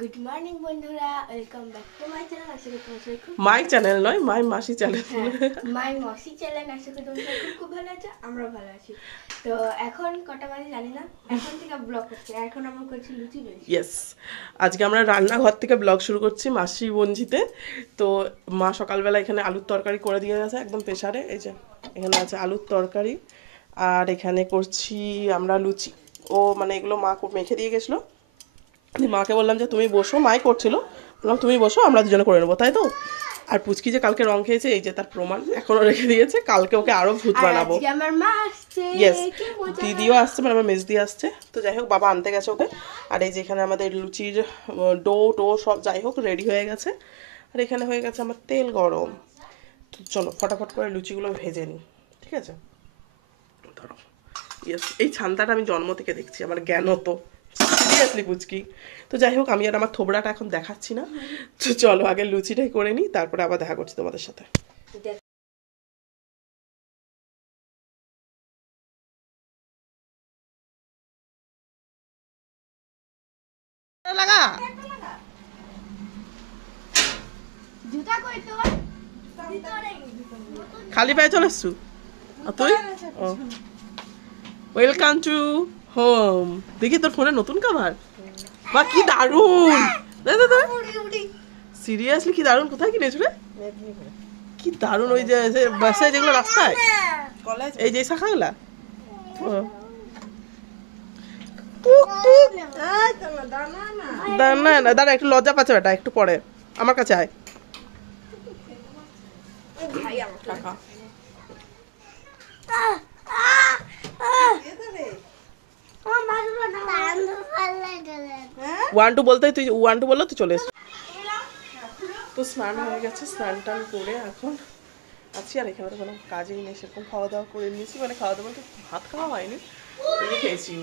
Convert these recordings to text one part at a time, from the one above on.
Good morning বন্ধুরা, welcome back to my channel. আশা করি তোমরা সবাই খুব মাই চ্যানেল নয়, মাই মাসি চ্যানেল। মাই মসি চ্যানেল। আশা করি তোমরা সবাই খুব ভালো আছো, আমরাও ভালো আছি। তো এখন কটা বাজে জানি না, এখন থেকে ব্লগ করছি। এখন আমরা করছি লুচি বেশি। ইয়েস, আজকে আমরা রান্নাঘর থেকে ব্লগ শুরু করছি মাসি বঞ্জিতে। তো মা সকালবেলা এখানে আলুর তরকারি করে দিয়ে গেছে একদম প্রেসারে। এই যে এখানে আছে আলুর তরকারি, আর এখানে করছি আমরা লুচি। ও মানে এগুলো মা মেখে দিয়ে গেছিলো। মাকে বললাম যে তুমি বসো, মাই করছিল, বললাম তুমি বসো, আমরা দুজনে করে নেবো, তাই তো। আর পুচকি যে কালকে রং খেয়েছে, এই যে তার প্রমাণ এখনো রেখে দিয়েছে। কালকে ওকে আরো ভূত বানাবো। আজকে আমার মা আসছে। ইয়েস, কি মজা। দিদিও আসছে, মানে আমার মেজদি আসছে। তো যাই হোক, বাবা আনতে গেছে ওকে। আর এই যে এখানে আমাদের লুচির ডো সব যাই হোক রেডি হয়ে গেছে। আর এখানে হয়ে গেছে আমার তেল গরম। তো চলো ফটাফট করে লুচিগুলো ভেজে নিই, ঠিক আছে। ধরো, ইয়েস, এই ছান্তাটা আমি জন্ম থেকে দেখছি, আমার জ্ঞান তো সিরিয়াসলি পুচকি। তো যাই হোক, আমি আর আমার থোবড়াটা এখন দেখাচ্ছি না। তো চলো আগে লুচিটাই করে নিই, তারপরে আবার দেখা করছি তোমাদের সাথে। লাগা জুতা কই তোর? খালি পায়ে চলে এসছু তুই? Welcome to home. দেখি তোর ফোনে নতুন কভার, বা কি দারুন। সিরিয়াসলি কি দারুন, কোথায় কিনেছো রে? কি দারুন, ওই যে বাসে যেগুলো রাস্তায়, এই যে শাখাগুলা। না না দাঁড়া, একটু লজ্জা পাচ্ছে বেটা, একটু পরে আমার কাছে আয়। কাকা ওয়ান টু বলতে তুই ওয়ান টু বললো তুই চলে এসছিস। তো স্নান হয়ে গেছে, স্নান টান করে এখন আছি। আর এখানে তো কোনো কাজেই নেই সেরকম, খাওয়া দাওয়া করে নিয়েছি। মানে খাওয়া দাওয়া তো ভাত খাওয়া হয়নি, এই খেয়েছি,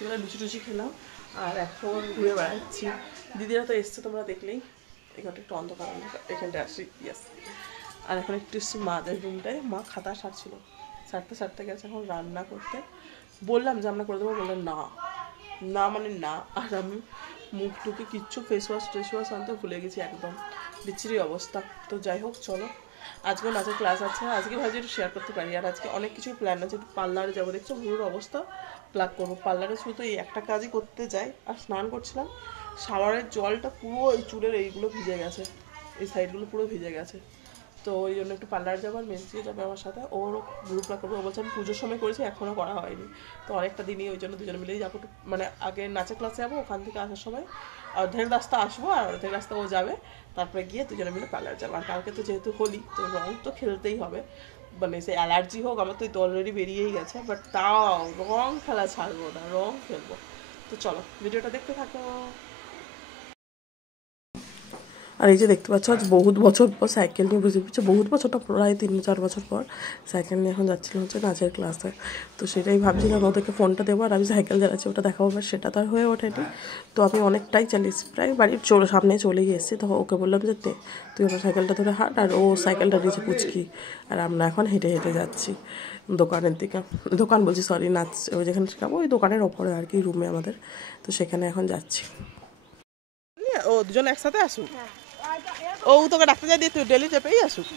এবার লুচি টুচি খেলাম। আর এখন ঘুরে বেড়াচ্ছি। দিদিরা তো এসছে, তোমরা দেখলেই। এখানটা একটু অন্ধকার অন্ধকার, এখানটা আসি। ইয়েস, আর এখন একটু এসছি মাদের রুমটায়। মা খাতা সারছিল, সারতে সারতে গেছে এখন রান্না করতে। বললাম যে আমরা করে দেবো, বললাম না না মানে না। আর আমি মুখ টুকে কিচ্ছু ফেস ওয়াশ আনতে ভুলে গেছি, একদম বিচ্ছিরি অবস্থা। তো যাই হোক চলো, আজকেও নাচের ক্লাস আছে, আজকে ভাবছি একটু শেয়ার করতে পারি। আর আজকে অনেক কিছু প্ল্যান আছে, পার্লারে যাবো, দেখছো ভুরুর অবস্থা, প্লাগ করবো। পার্লারে শুধু এই একটা কাজই করতে যাই। আর স্নান করছিলাম, শাওয়ারের জলটা পুরো এই চুলের এইগুলো ভিজে গেছে, এই সাইডগুলো পুরো ভিজে গেছে। তো ওই জন্য একটু পার্লার যাবো, আর মেসিও যাবে আমার সাথে, ওরও গ্রুপ প্লাগ করবো। ও বলছে আমি পুজোর সময় করেছি, এখনও করা হয়নি। তো অনেকটা দিনই ওই জন্য দুজনে মিলেই যাবো। মানে আগে নাচের ক্লাসে যাবো, ওখান থেকে আসার সময় অর্ধেক রাস্তা আসবো, আর অর্ধেক রাস্তা ও যাবে, তারপরে গিয়ে দুজনে মিলে পার্লার যাবো। আর কালকে তো যেহেতু হোলি, তো রং তো খেলতেই হবে। মানে সে অ্যালার্জি হোক, আমার তো অলরেডি বেরিয়েই গেছে, বাট তাও রং খেলা ছাড়বো না, রং খেলবো। তো চলো ভিডিওটা দেখতে থাকো। আর এই যে দেখতে পাচ্ছ, আজ বহুত বছর পর সাইকেল নিয়ে বুঝতে পারছো, বহুত বছরটা প্রায় 3-4 বছর পর সাইকেল নিয়ে এখন যাচ্ছিলাম হচ্ছে নাচের ক্লাসে। তো সেটাই ভাবছিলাম ওদেরকে ফোনটা দেবো, আর আমি সাইকেল চালাচ্ছি ওটা দেখাবো, বাট সেটা তো আর হয়ে ওঠেনি। তো আমি অনেকটাই চালিয়েছি, প্রায় বাড়ির সামনে চলে গিয়েছি। তো ওকে বললাম যে তুই আমার সাইকেলটা ধরে হাঁট, আর ও সাইকেলটা নিচে পুচকি। আর আমরা এখন হেঁটে হেঁটে যাচ্ছি দোকানের দিকে। দোকান বলছি, সরি, নাচ ওই যেখানে শেখাবো ওই দোকানের ওপরে আর কি, রুমে আমাদের। তো সেখানে এখন যাচ্ছি। ও দুজন একসাথে আসুক, ও তোকে ডাকতে যাই দিয়ে তুই ডেলি চেপেই আসুক।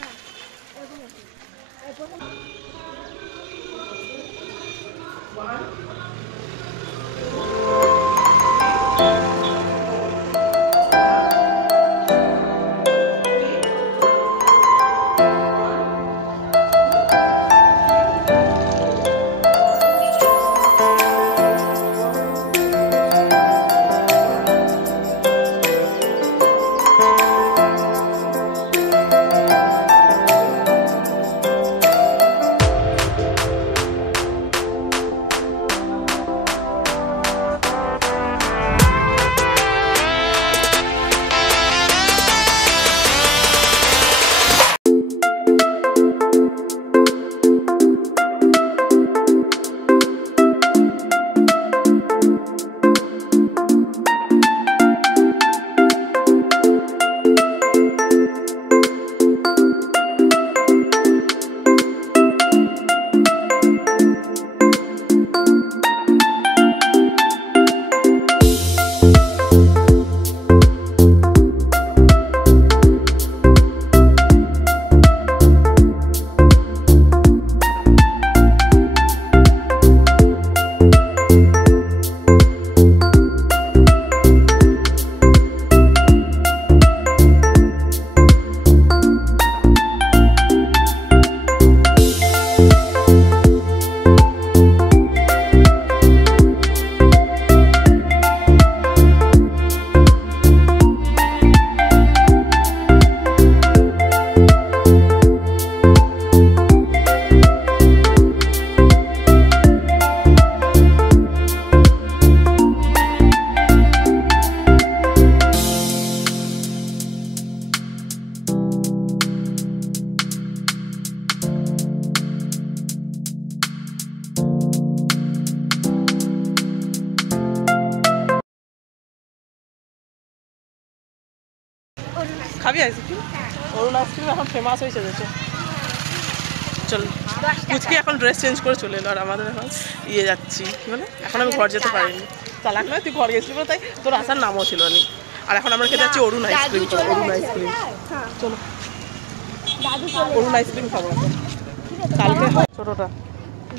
খাবি আইসক্রিম? অরুণ আইসক্রিম এখন ফেমাস হয়েছে দেখো। চল পুচকি এখন ড্রেস চেঞ্জ করে চলে এলো, আর আমাদের এখন যাচ্ছি, মানে এখন আমি ঘর যেতে পারিনি। চালাক নয়, তুই ঘর গেছিলি বলে তাই তোর আসার নামও ছিল না। আর এখন আমরা খেতে যাচ্ছি অরুণ আইসক্রিম। অরুণ আইসক্রিম চলো, অরুণ আইসক্রিম খাবো কালকে। ছোটটা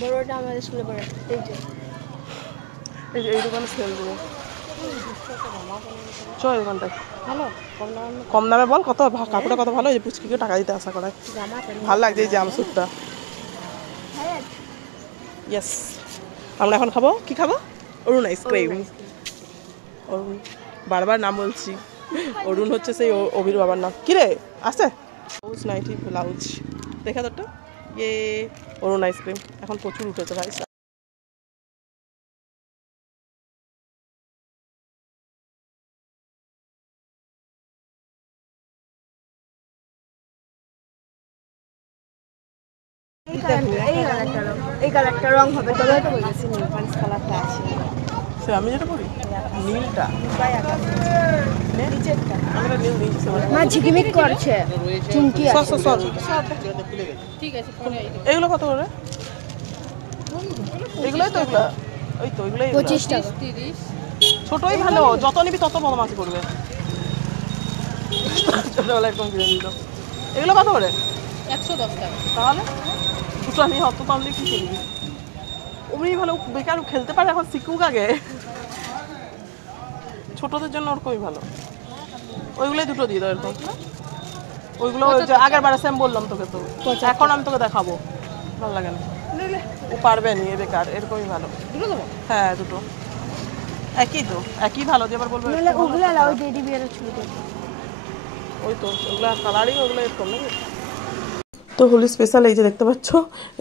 বড়টা আমাদের স্কুলে পড়ে। এই দোকানে সেল করবো, চল এই দোকানটায়। ভালো কম দামে বল কত, কাপড়টা কত ভালো, এই পুচকিকে টাকা দিতে আশা করায়। ভালো লাগছে এই জামস্যুটটা। ইয়েস, আমরা এখন খাবো কি খাবো? অরুণ আইসক্রিম। অরুণ বারবার নাম বলছি, অরুণ হচ্ছে সেই অভির বাবার নাম। কিরে আসছে ব্লাউজ, নাইটি ব্লাউজ দেখা তোরটা। ইয়ে অরুণ আইসক্রিম এখন প্রচুর উঠেছে ভাই। এই কালারটা রং হবে, তবে তো বলেছি নীল পাঞ্চ কালারটা আছে। সে আমি যেটা করি নীলটা, আমরা নীল নিয়েছি। মা ঝিকিমিক করছে, চুমকি আছে। ঠিক আছে, এগুলো কত করে? এগুলোই তো, এগুলো ওই তো এগুলোই 25 টাকা। ছোটই ভালো, যত নিবি তত বদমাশি করবে। ছোটবেলা এরকম কিনে দিত। এগুলো কত করে? 110 টাকা। তাহলে দুটো নিয়ে অত দাম দিয়ে কি কিনবি? অমনি ভালো, বেকার খেলতে পারে, এখন শিখুক আগে। ছোটদের জন্য ওরকমই ভালো। ওইগুলোই দুটো দিয়ে দাও এরকম। ওইগুলো ওই যে আগের বারে সেম বললাম তোকে, তো এখন আমি তোকে দেখাবো। ভালো লাগে না, ও পারবে নি, এ বেকার, এরকমই ভালো। দুটো দেবো? হ্যাঁ দুটো একই তো, একই ভালো দিয়ে আবার বলবো ওগুলো লাও টেডি বিয়ারের ছবি। ওই তো ওগুলো কালারিং, ওগুলো এরকম নাকি। তো হোলি স্পেশাল এই যে দেখতে পাচ্ছ,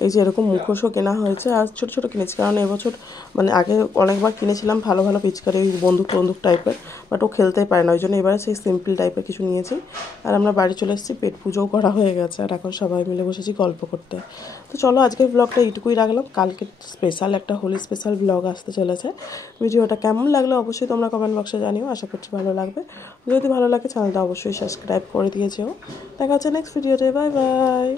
এই যে এরকম মুখোশও কেনা হয়েছে, আর ছোটো ছোটো কিনেছি, কারণ এবছর মানে আগে অনেকবার কিনেছিলাম ভালো ভালো পিচকারি, ওই বন্দুক টাইপের, বাট ও খেলতেই পারে না, ওই জন্য এবারে সেই সিম্পল টাইপের কিছু নিয়েছি। আর আমরা বাড়ি চলে এসেছি, পেট পুজোও করা হয়ে গেছে, আর এখন সবাই মিলে বসেছি গল্প করতে। তো চলো আজকের ব্লগটা এইটুকুই রাখলাম, কালকে স্পেশাল একটা হোলি স্পেশাল ব্লগ আসতে চলেছে। ভিডিওটা কেমন লাগলো অবশ্যই তোমরা কমেন্ট বক্সে জানিও, আশা করছি ভালো লাগবে। যদি ভালো লাগে চ্যানেলটা অবশ্যই সাবস্ক্রাইব করে দিয়েছেও। দেখা হচ্ছে নেক্সট ভিডিওতে, বাই বাই।